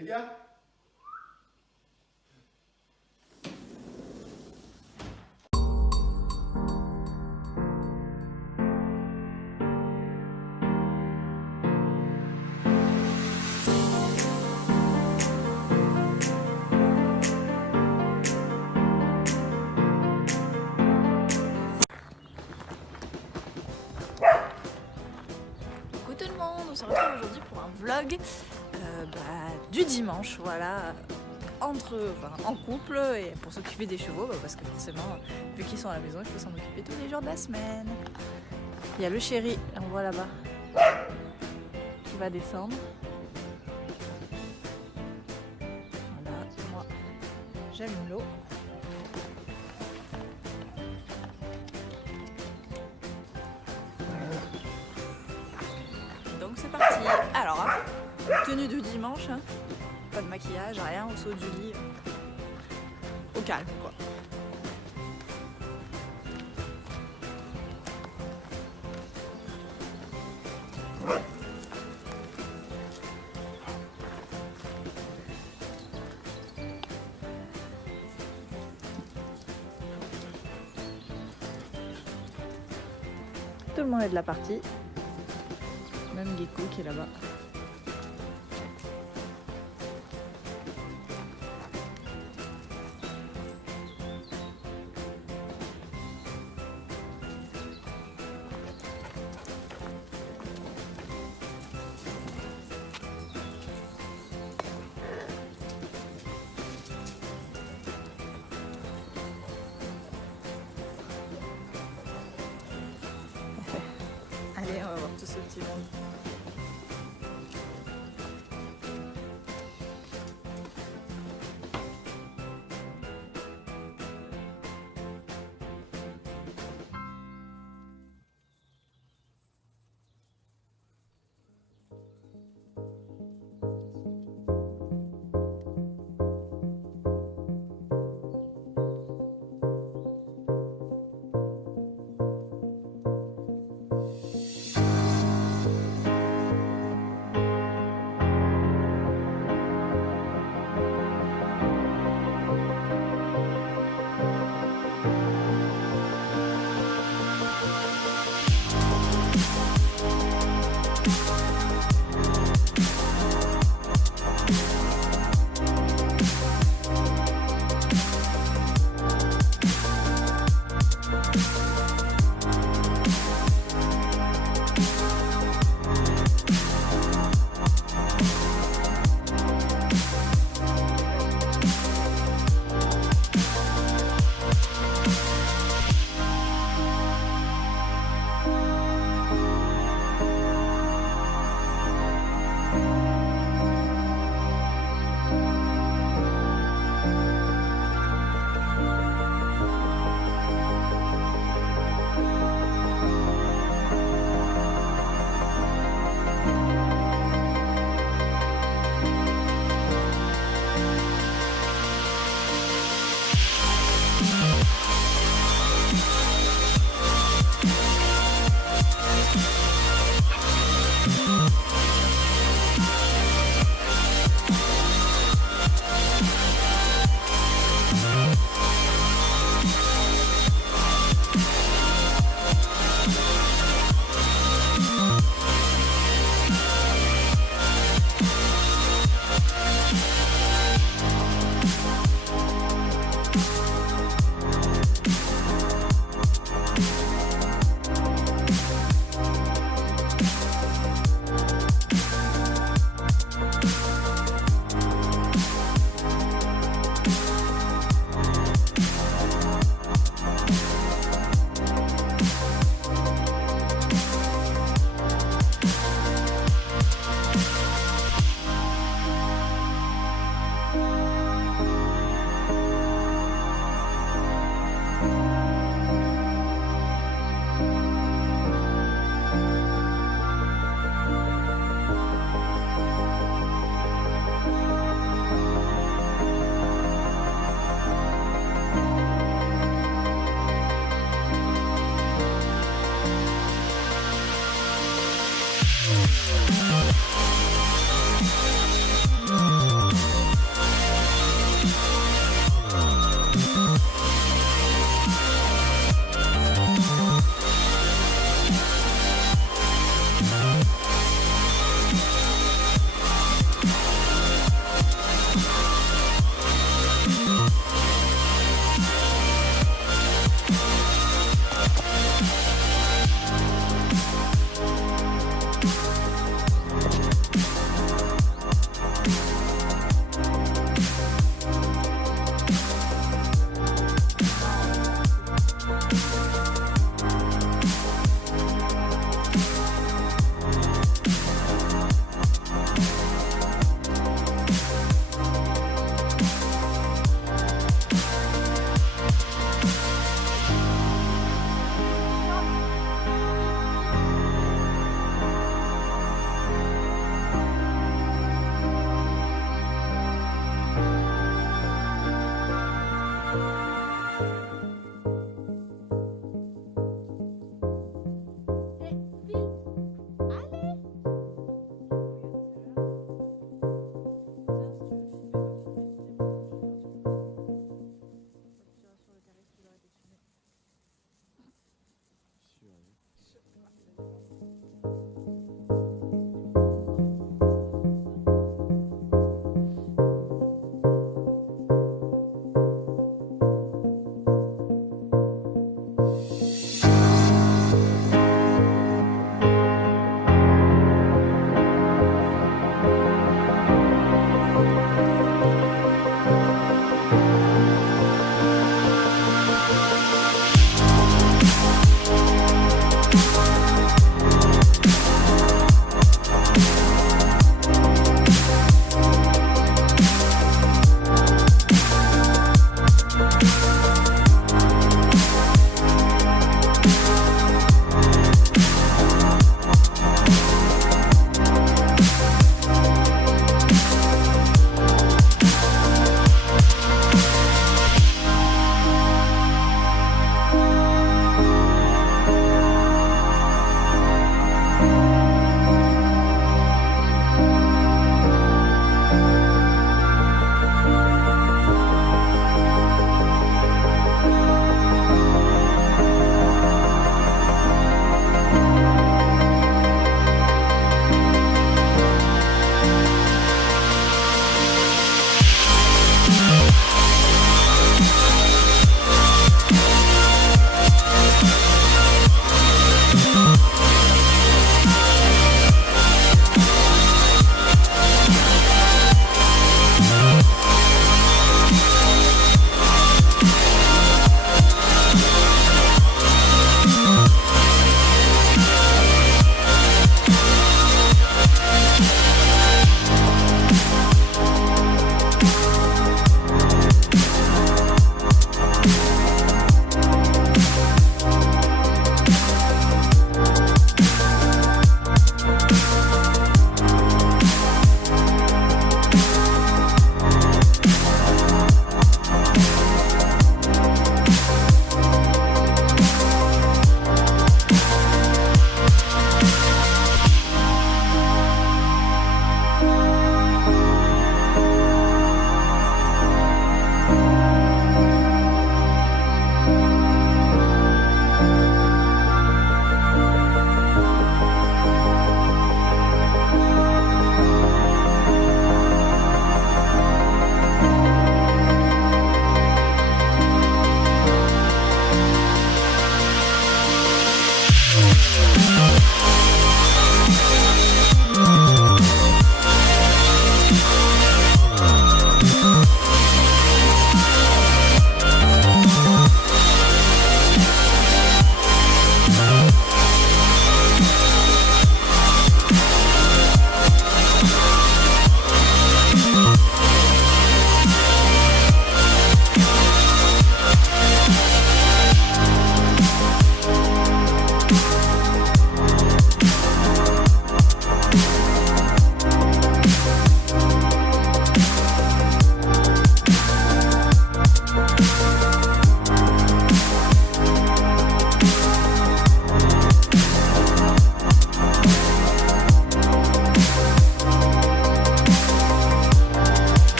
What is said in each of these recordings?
Les gars. Coucou tout le monde, on se retrouve aujourd'hui pour un vlog du dimanche, voilà, en couple et pour s'occuper des chevaux, parce que forcément, vu qu'ils sont à la maison, il faut s'en occuper tous les jours de la semaine. Il y a le chéri, on voit là-bas, qui va descendre. Voilà, moi, j'allume l'eau. Donc c'est parti. Alors, tenue de dimanche, hein. Pas de maquillage, rien, au saut du lit. Au calme, quoi. Tout le monde est de la partie. Même Gecko qui est là-bas. Allez, on va voir tout ce petit monde.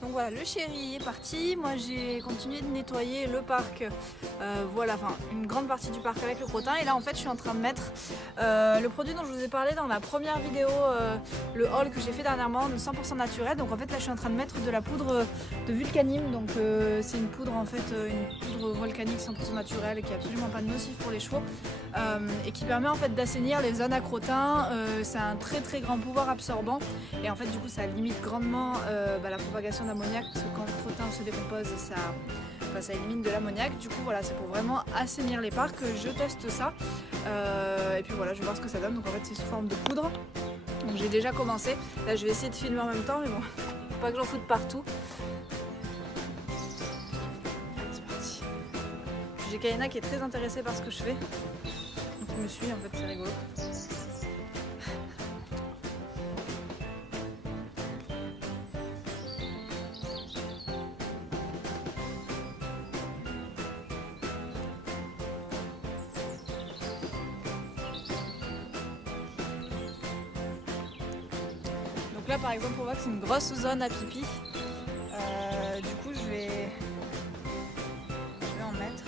Donc voilà, le chéri est parti. Moi j'ai continué de nettoyer le parc, voilà, enfin une grande partie du parc avec le crottin. Et là en fait je suis en train de mettre le produit dont je vous ai parlé dans la première vidéo, le haul que j'ai fait dernièrement, de 100% naturel. Donc en fait là je suis en train de mettre de la poudre de vulcanime. Donc c'est une poudre en fait, une poudre volcanique 100% naturelle qui est absolument pas nocive pour les chevaux et qui permet en fait d'assainir les zones à crottin. C'est un très grand pouvoir absorbant et en fait du coup ça limite grandement la propagation d'ammoniac, parce que quand le crottin se décompose ça élimine de l'ammoniac. Du coup voilà, c'est pour vraiment assainir les parcs. Je teste ça et puis voilà, je vais voir ce que ça donne. Donc en fait c'est sous forme de poudre. Donc j'ai déjà commencé, là je vais essayer de filmer en même temps, mais bon, faut pas que j'en foute partout. C'est parti. J'ai Kaina qui est très intéressée par ce que je fais, donc il me suit, en fait c'est rigolo. Donc là par exemple on voit que c'est une grosse zone à pipi. Du coup je vais en mettre.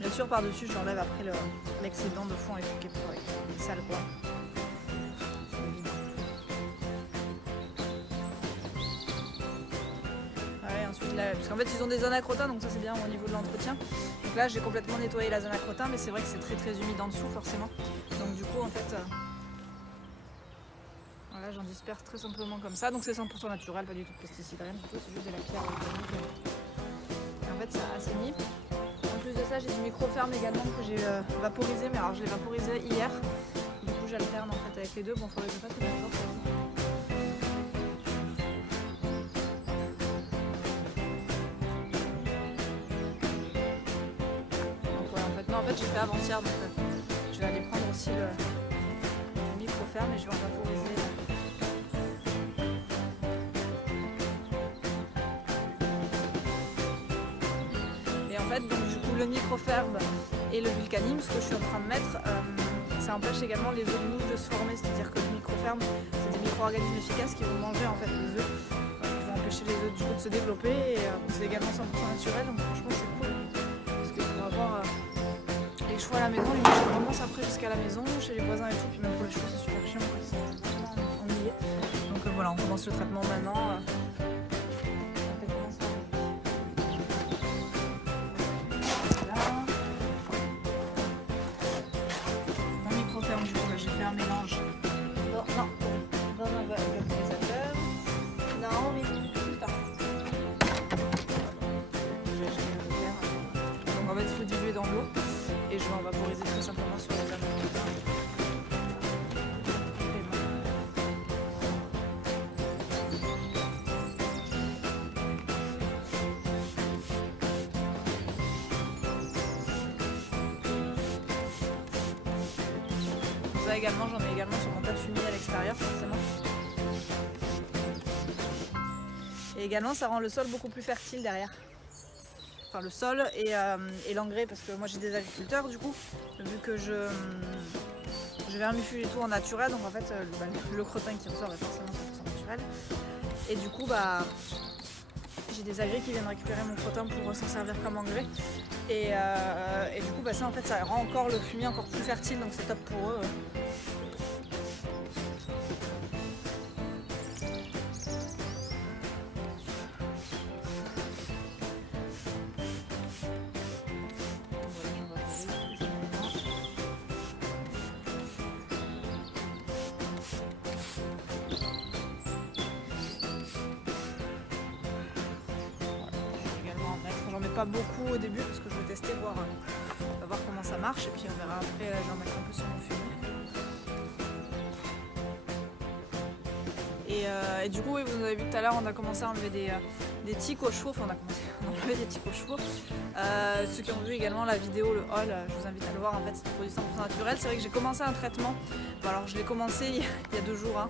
Bien sûr par dessus j'enlève après l'excédent de fond et tout qui est pour les sales quoi. Ouais, ensuite là, parce qu'en fait ils ont des zones à crottin, donc ça c'est bien au niveau de l'entretien. Donc là j'ai complètement nettoyé la zone à crottin, mais c'est vrai que c'est très humide en dessous forcément. Donc du coup en fait voilà, j'en disperse très simplement comme ça. Donc c'est 100% naturel, pas du tout de pesticides, rien du tout, c'est juste de la pierre organique. Et en fait ça assainit. En plus de ça j'ai du microferme également que j'ai vaporisé, mais alors je l'ai vaporisé hier. Du coup j'alterne en fait avec les deux. Bon, faudrait que je fasse une sorte. En fait j'ai fait avant-hier, donc je vais aller prendre aussi le microferme et je vais en vaporiser. Et en fait donc du coup le microferme et le vulcanime, ce que je suis en train de mettre, ça empêche également les œufs de mouche de se former, c'est-à-dire que le microferme c'est des micro-organismes efficaces qui vont manger en fait les œufs, qui vont empêcher les œufs du coup de se développer, et c'est également 100% naturel, donc franchement c'est cool parce que pour avoir les chevaux à la maison, les mouches remontent après jusqu'à la maison, chez les voisins et tout, puis même pour les chevaux c'est super chiant, c'est vraiment ennuyé. Donc voilà, on commence le traitement maintenant. Voilà. Mon microferme du coup, là, j'ai fait un mélange. Dans un vaporisateur. Non, mais tout ça. Donc en fait il faut diluer dans l'eau. Et je vais en vaporiser tout simplement sur les lames. Ça également, j'en mets également sur mon tas de fumier à l'extérieur forcément. Et également ça rend le sol beaucoup plus fertile derrière. Enfin le sol et l'engrais, parce que moi j'ai des agriculteurs du coup, vu que je vermifuge et tout en naturel, donc en fait le crottin qui ressort est forcément 100% naturel. Et du coup j'ai des agrès qui viennent récupérer mon crottin pour s'en servir comme engrais. Et du coup ça en fait ça rend encore le fumier encore plus fertile, donc c'est top pour eux. Pas beaucoup au début parce que je vais tester, voir comment ça marche, et puis on verra après. J'en mettrai un peu sur mon fumier. Et du coup, oui, vous avez vu tout à l'heure, on a commencé à enlever des tiques aux chevaux. Enfin, on a commencé à enlever des tiques aux chevaux. Ceux qui ont vu également la vidéo, le haul, je vous invite à le voir. En fait, c'est un produit 100% naturel. C'est vrai que j'ai commencé un traitement. Bon, alors, je l'ai commencé il y a 2 jours. Hein.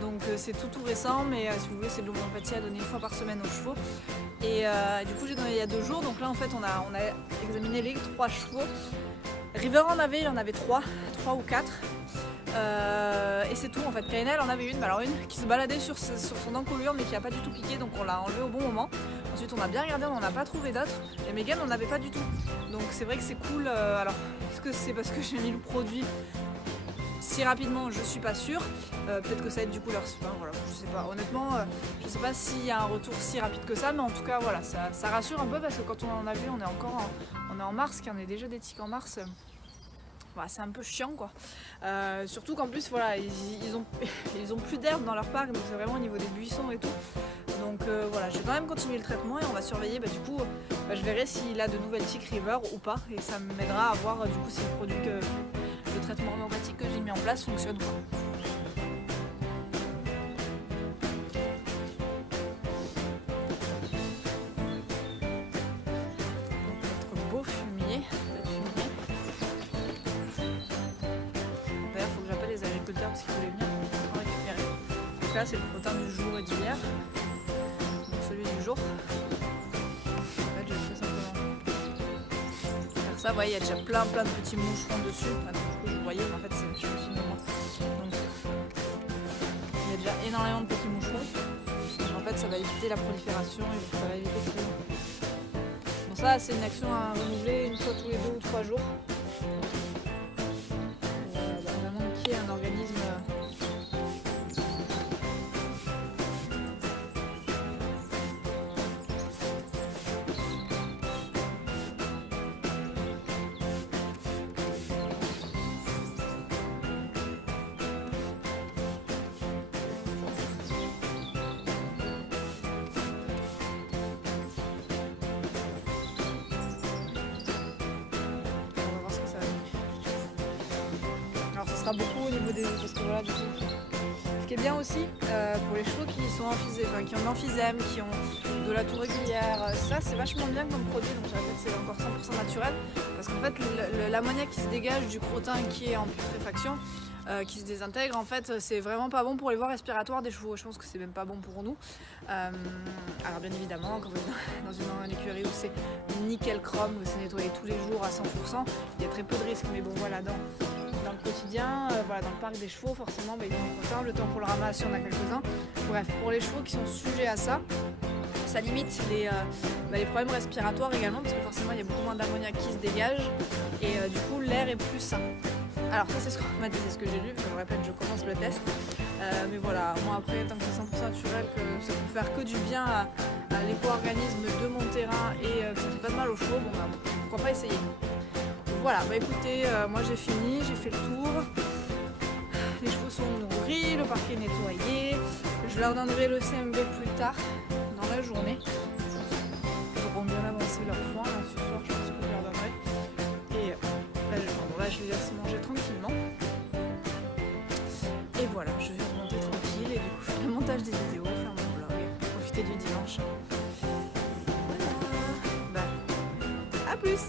Donc, c'est tout récent. Mais si vous voulez, c'est de l'homéopathie à donner 1 fois par semaine aux chevaux. Et du coup, j'ai donné il y a 2 jours. Donc là, en fait, on a examiné les 3 chevaux. River en avait, il en avait 3 ou 4. Et c'est tout en fait. Kainel en avait une, mais alors une qui se baladait sur son encolure mais qui a pas du tout piqué, donc on l'a enlevée au bon moment. Ensuite on a bien regardé, on n'en a pas trouvé d'autres. Et Megan on n'avait pas du tout. Donc c'est vrai que c'est cool. Alors est-ce que c'est parce que j'ai mis le produit si rapidement? Je suis pas sûre. Peut-être que ça aide du coup leur enfin, voilà, je sais pas. Honnêtement, je sais pas s'il y a un retour si rapide que ça, mais en tout cas voilà, ça rassure un peu parce que quand on en a vu, on est en mars, qu'on est déjà des tiques en mars. Bah, c'est un peu chiant quoi. Surtout qu'en plus voilà, ils ont plus d'herbe dans leur parc, donc c'est vraiment au niveau des buissons et tout. Donc voilà, je vais quand même continuer le traitement et on va surveiller. Du coup, je verrai s'il a de nouvelles tiques River ou pas, et ça m'aidera à voir du coup si le traitement homéopathique que j'ai mis en place fonctionne ou pas. Notre beau fumier. Parce qu'il voulait bien en récupérer. Donc là c'est le crottin du jour et d'hier. Donc celui du jour. En fait je fais simplement faire ça. Vous voyez, il y a déjà plein de petits moucherons dessus. Ah, donc, du coup vous voyez, mais en fait je le filme moi. Donc il y a déjà énormément de petits moucherons. Donc, en fait ça va éviter la prolifération et ça va éviter que... Bon ça c'est une action à renouveler 1 fois tous les 2 ou 3 jours. Un organisme beaucoup au niveau des... parce que voilà du coup ce qui est bien aussi pour les chevaux qui sont emphysés, enfin, qui ont de l'emphysème, qui ont de la toux régulière, ça c'est vachement bien comme produit, donc je répète c'est encore 100% naturel parce qu'en fait l'ammoniac qui se dégage du crottin qui est en putréfaction, qui se désintègre, en fait c'est vraiment pas bon pour les voies respiratoires des chevaux. Je pense que c'est même pas bon pour nous. Alors bien évidemment quand vous êtes dans une écurie où c'est nickel chrome, où c'est nettoyé tous les jours à 100%, il y a très peu de risques, mais bon voilà, dans le quotidien, voilà, dans le parc des chevaux, forcément, ils ont le crottin, le temps pour le ramasser, on a quelques-uns. Bref, pour les chevaux qui sont sujets à ça, ça limite les problèmes respiratoires également, parce que forcément, il y a beaucoup moins d'ammoniac qui se dégage, et du coup, l'air est plus sain. Alors ça, c'est ce qu'on m'a dit, c'est ce que j'ai lu, je le répète, je commence le test. Mais voilà, moi après, tant que c'est 100% naturel, que ça peut faire que du bien à l'éco-organisme de mon terrain, et que ça ne fait pas de mal aux chevaux, bon, pourquoi pas essayer. Voilà, écoutez, moi j'ai fini, j'ai fait le tour. Les chevaux sont nourris, le parquet est nettoyé. Je leur donnerai le CMV plus tard dans la journée. Ils auront bien avancé leur foin. Là, ce soir, je pense que je leur donnerai. Et là, je les laisse manger tranquillement. Et voilà, je vais remonter tranquille et du coup faire le montage des vidéos, faire mon vlog, profiter du dimanche. Voilà. À plus!